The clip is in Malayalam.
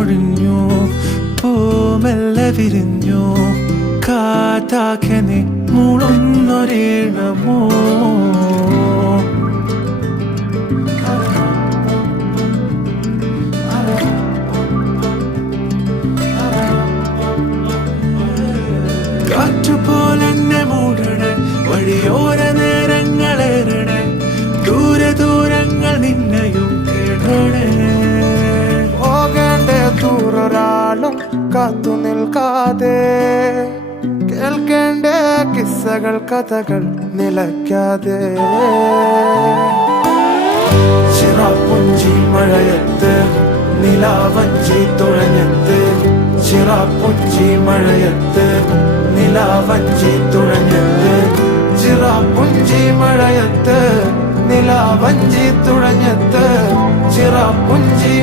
മൊഴിഞ്ഞു, പൂമെല്ലെ വിരിഞ്ഞു, കാറ്റാകെ നീ മൂളുന്നൊരീണമോ. കാറ്റുപോലെന്നെ മൂടണേ, വഴിയോര നേരങ്ങളേറണേ, ദൂരെ ദൂരങ്ങൾ നിന്നെയും കേടണേ. പോകേണ്ട ദൂരൊരാളും കാത്തു നിൽക്കാതെ, കേൾക്കേണ്ട കിസ്സകൾ കഥകൾ നിലയ്ക്കാതെ. ചിറാപ്പുഞ്ചി മഴയത്ത് നിലാവഞ്ചി തുഴഞ്ഞത്ത്, ചിറാപ്പുഞ്ചി മഴയത്ത് നിലാവഞ്ചി തുഴഞ്ഞത്ത്, ചിറാപ്പുഞ്ചി മഴയത്ത് നിലാവഞ്ചി തുഴഞ്ഞത്ത്, ചിറാപ്പുഞ്ചി